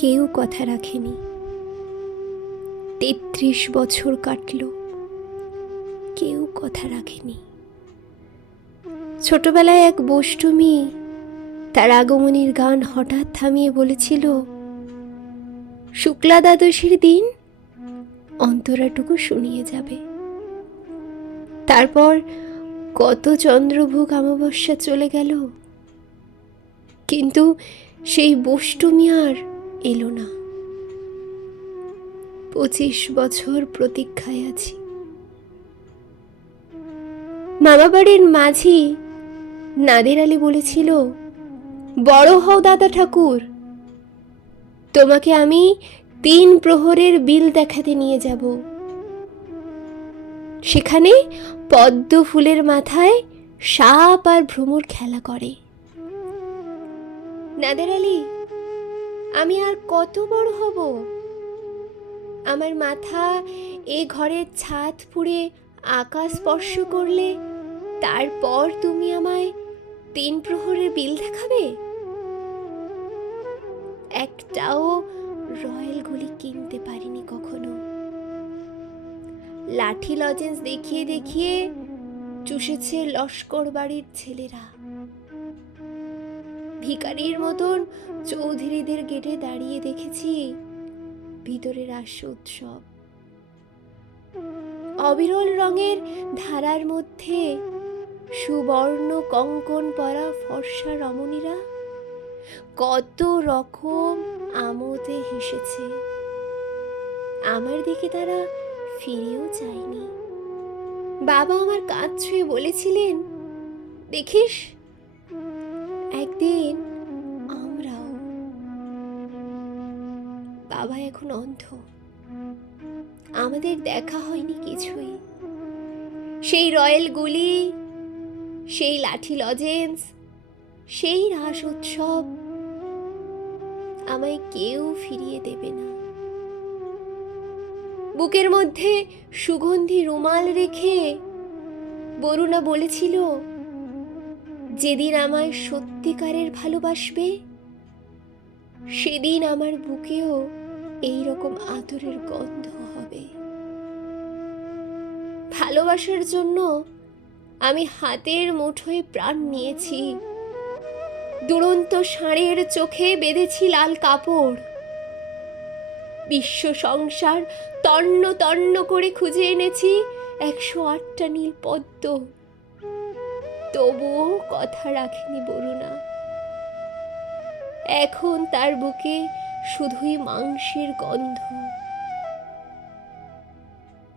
কেউ কথা রাখেনি। ৩৩ বছর কাটল, কেউ কথা রাখেনি। ছোটবেলায় এক বষ্টমী তার আগমনীর গান হঠাৎ থামিয়ে বলেছিল, শুক্লা দ্বাদশীর দিন অন্তরাটুকু শুনিয়ে যাবে। তারপর কত চন্দ্রভোগ অমাবস্যা চলে গেল, কিন্তু সেই বষ্টমী আর এলো না। 25 বছর প্রতীক্ষায় আছি। মামাবাড়ির মাঝি নাদের আলী বলেছিল, বড় হও দাদা ঠাকুর, তোমাকে আমি 3 প্রহরের বিল দেখাতে নিয়ে যাব। সেখানে পদ্ম ফুলের মাথায় সাপ আর ভ্রমর খেলা করে। নাদের আলী, আমি আর কত বড় হব? আমার মাথা এ ঘরের ছাদ পুড়ে আকাশ স্পর্শ করলে তারপর তুমি আমায় 3 প্রহরের বিল দেখাবে? একটাও রয়্যাল গুলি কিনতে পারিনি কখনো। লাঠি লজেন্স দেখিয়ে দেখিয়ে চুষেছে লস্কর বাড়ির ছেলেরা। ভিখারির মতন চৌধুরীদের গেটে দাঁড়িয়ে দেখেছি ভিতরে রাস উৎসব। অবিরল রঙের ধারার মধ্যে সুবর্ণ কঙ্কন পরা ফর্সা রমণীরা কত রকম আমোদে হেসেছে। আমার দিকে তারা ফিরেও চায়নি। বাবা আমার কাঁধ ছুঁয়ে বলেছিলেন, দেখিস একদিন আমরাও। বাবা এখন অন্ধ, আমাদের দেখা হয়নি কিছুই। সেই রয়্যাল গুলি, সেই লাঠি লজেন্স, সেই রাস উৎসব আমায় কেউ ফিরিয়ে দেবে না। বুকের মধ্যে সুগন্ধি রুমাল রেখে বরুণা বলেছিল, যেদিন আমায় সত্যিকারের ভালোবাসবে সেদিন আমার বুকেও এই রকম আদরের গন্ধ হবে। ভালোবাসার জন্য আমি হাতের মুঠোয় প্রাণ নিয়েছি। দুরন্ত ষাঁড়ের চোখে বেঁধেছি লাল কাপড়। বিশ্ব সংসার তন্ন তন্ন করে খুঁজে এনেছি 108টা নীল পদ্ম। তবুও কথা রাখেনি বরুণা। এখন তার বুকে শুধুই মাংসের গন্ধ।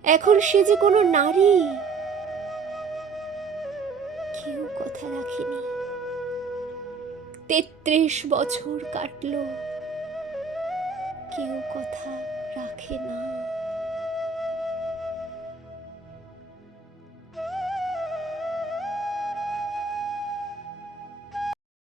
এখন সে যে কোনো নারী। কেউ কথা রাখেনি। 33 বছর কাটলো, কেউ কথা রাখে না।